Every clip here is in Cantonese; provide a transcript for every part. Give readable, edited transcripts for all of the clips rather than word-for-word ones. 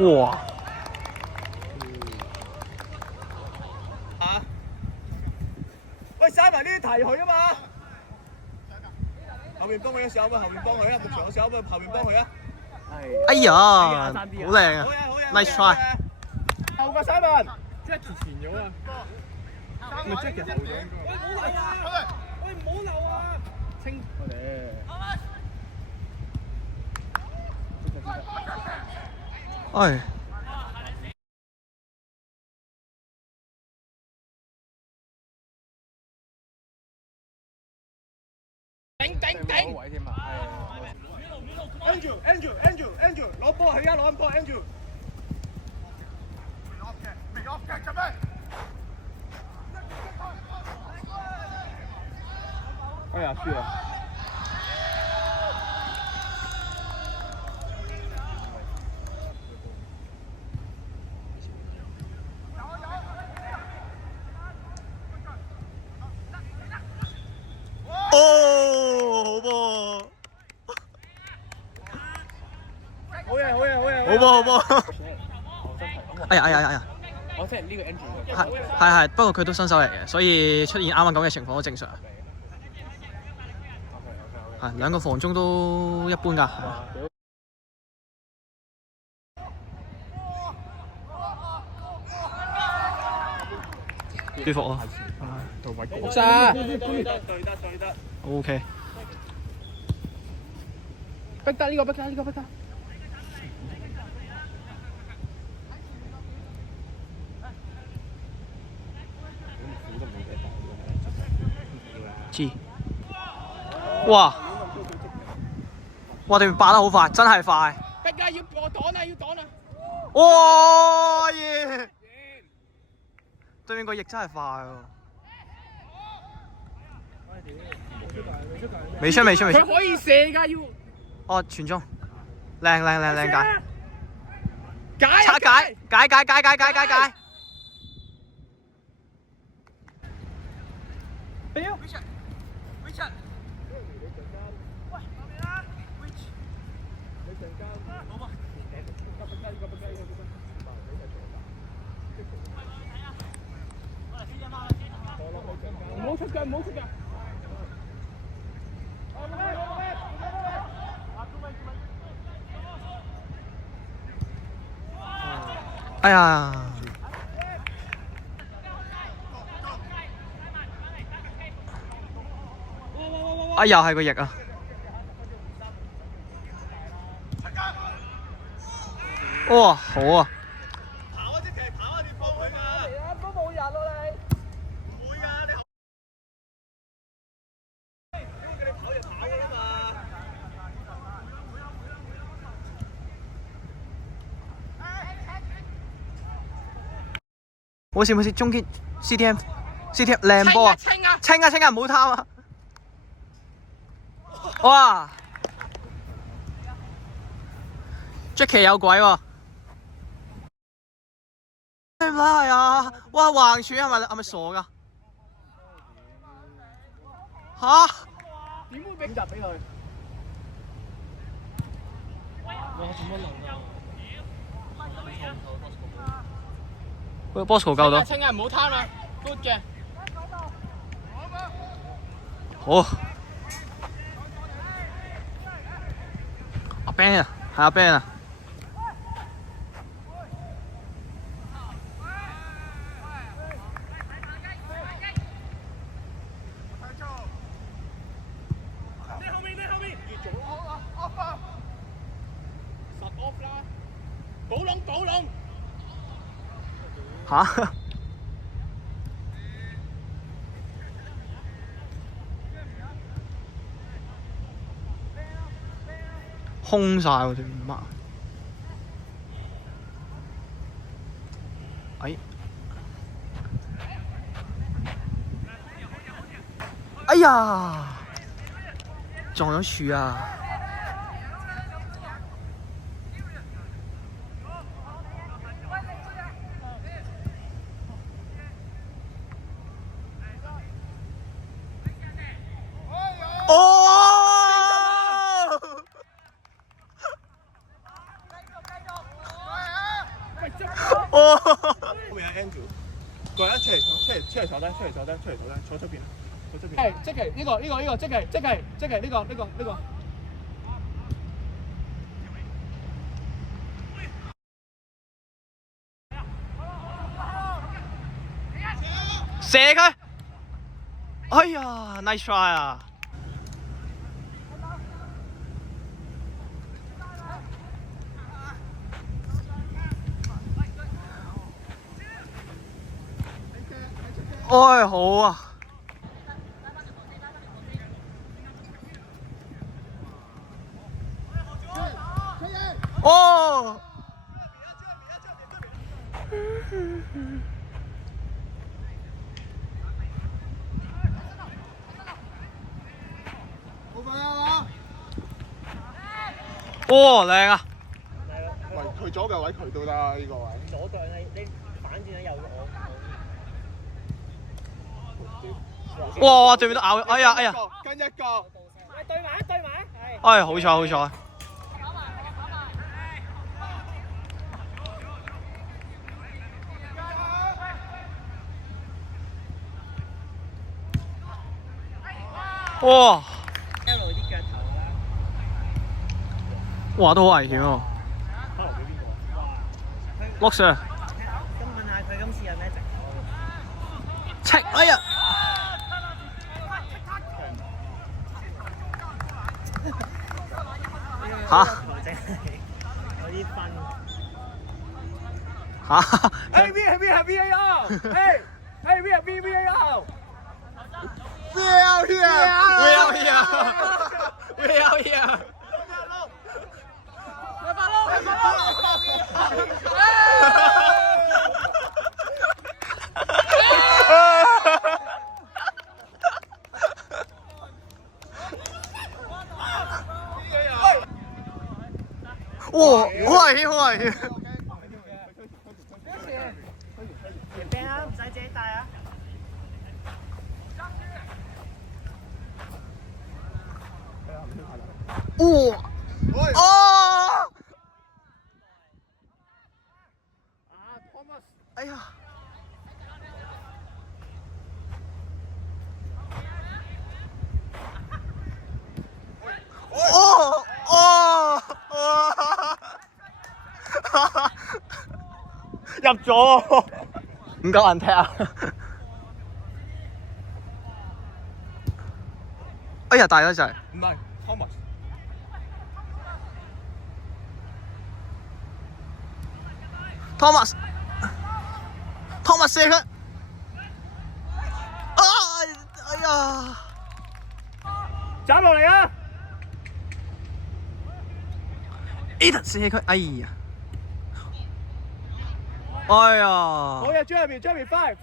哇！喂，嘥埋呢啲題佢啊嘛！後面幫佢一手啊！後面幫佢啊！木場有手啊！後面幫佢啊！哎呀，好靚啊！Nice try！後個嘥埋 Jackie 前咗啊！咪 Jackie 後咗應該。喂，唔好漏啊！清我哋。哎。頂位添啊！Andrew，攞波去啊！攞波 Andrew。哎呀，輸啦！哦，好波！好嘢！好波！哎呀！我即係呢個 Andrew。係，不過佢都新手嚟嘅，所以出現啱啱咁嘅情況都正常。係兩個防中都一般㗎。舒服啊！到位過晒。對得。OK。逼得呢個逼得。知。哇！對面霸得好快，真係快。逼啊！要擋啊！哇耶！對面個翼真係快喎。未出。佢可以射㗎，要。哦，傳中，靚解。解。唔好出腳。哎呀！又係個翼啊！哇，好啊！跑啊！即係跑啊！你放佢㗎！都冇人咯你。唔會㗎，你後。叫你跑就跑㗎啦嘛！冇事，中堅 CTM 靚波啊！清啊！唔好貪啊！哇 ！Jackie 有鬼喎！係唔係啊？哇！橫傳係咪傻㗎？嚇！點會俾入俾佢？哇！做乜流啊？喂 ，Bosco 救到。清啊！唔好貪啦 ，good 嘅。好。阿 Ben 啊，係阿 Ben 啊。你後面。實 off 啦！保龍。嚇！空晒喎條馬。哎呀！撞咗樹啊！哦，後面係 Andrew，個人出嚟坐低，坐出邊啦，坐出邊。係即係呢個，即係呢個。射佢！哎呀 ，nice try 啊！哎，好啊！哦！哇，靚啊！喂，佢左腳位佢都得呢個位。左腳你反轉咗右腳哇！對面都咬，哎呀哎呀！跟一個。喂，對埋，係。哎，好彩好彩！哇！一路啲腳頭啦。哇，都好危險喎！落 Sir， 咁問下佢今次有咩藉口？切！哎呀！嚇有啲分。嚇！係 VAR，係 VAR。We out here！ 哇！好危險，好危險！條柄啊，唔使自己帶啊。哇！哦！哎呀！哦哦哦！入咗，唔夠人踢啊！哎呀，大咗滯。唔係 Thomas 射佢！啊！哎呀！斬落嚟啊 ！Ethan 射佢！哎呀！哎呀！好嘢 ，Jeremy，快啦！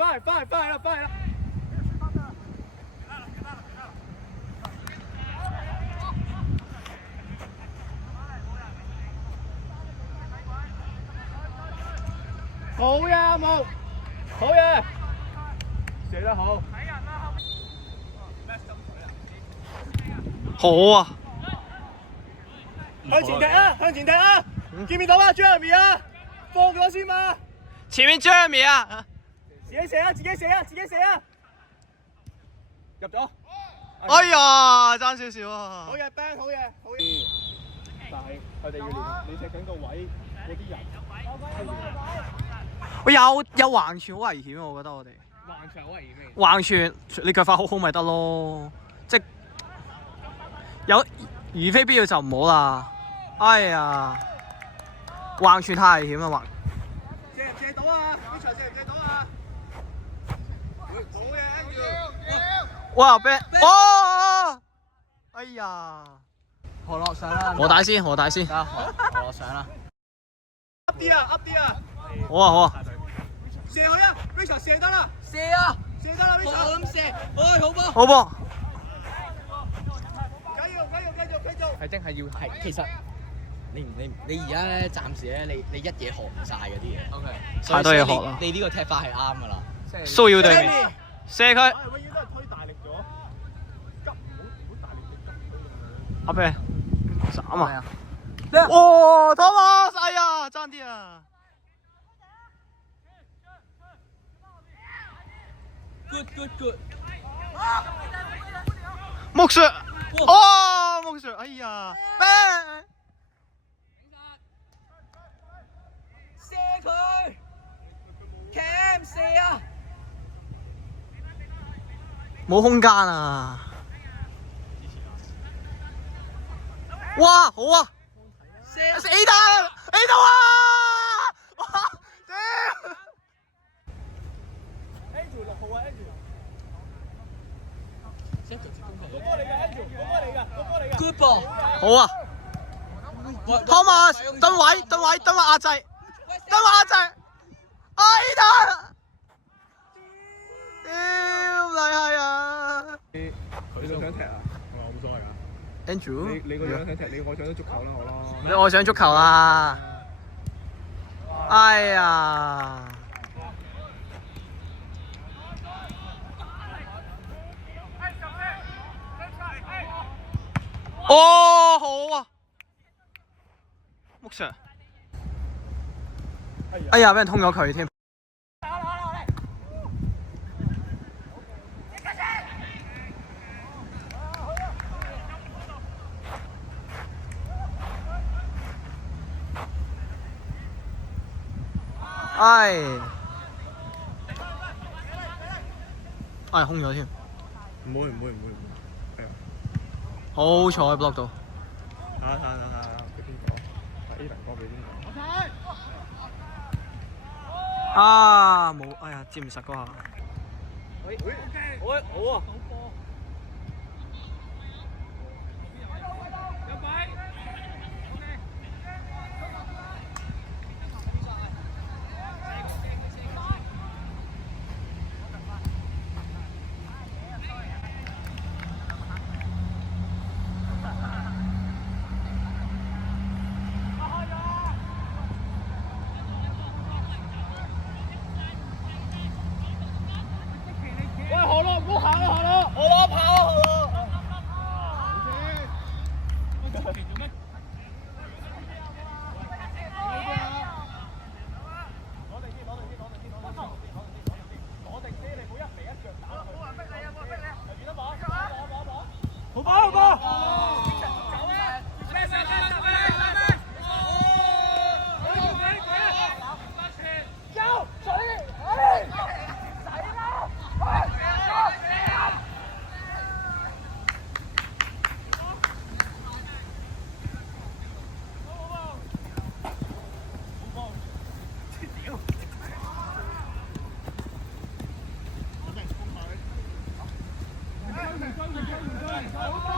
好嘢，阿木，好嘢，射得好。好啊！向前踢啊！見唔見到啊 ，Jeremy 啊？放咗先嘛！前面 Jeremy 啊！自己射啊！入咗。哎呀，爭少少啊！好嘢 ，Ben， 好嘢。但係佢哋要練，你踢緊個位嗰啲人。喂，有橫傳好危險啊！我覺得我哋橫傳好危險咩？橫傳你腳法好咪得咯，即有如非必要就唔好啦。哎呀，橫傳太危險啦，射到啊！呢場射到啊！好嘢 ，Andrew。哇 ，Ben， 哦！哎呀，何樂上啦！我帶先，何樂上啦！ up 啲啊！好啊，好啊！射佢啊 ！Richard 射得啦！射啊！射得啦 ！Richard 咁射，哎，好波！好波！繼續！係真係要係，其實你而家咧，暫時咧，你一嘢學唔晒嗰啲嘢。O K。太多嘢學啦。你呢個踢法係啱噶啦。騷擾對面，射佢！永遠都係推大力咗，急唔好大力急。阿飛，斬啊！哇，Thomas，哎呀，爭啲啊！木 Sir， 哦，木 Sir， 哎呀，射佢 ，Cam 射啊！冇空間啊！哇，好啊！射死得啊！哇，屌！ Andrew 6號啊 Andrew。個波嚟㗎 Andrew， 個波嚟㗎，個波嚟㗎。Good ball。好啊 ，Thomas， 蹲位壓制，哎呀！屌你係啊你仲想踢啊？我冇所謂㗎。 ！Andrew， 你個樣想踢，你愛上咗足球啦，好啦。你愛上足球啦！哎呀！哦，好啊！木 Sir， 哎呀，俾人通咗佢添。唉，空咗添。唔會，係啊。好彩 block 到。睇俾邊個？Aiden 哥俾邊個？啊，冇，哎呀，接唔實嗰下。好啊。喂，好咯，唔好行啦，行啦。好咯，跑啊，好咯。好波，好波。好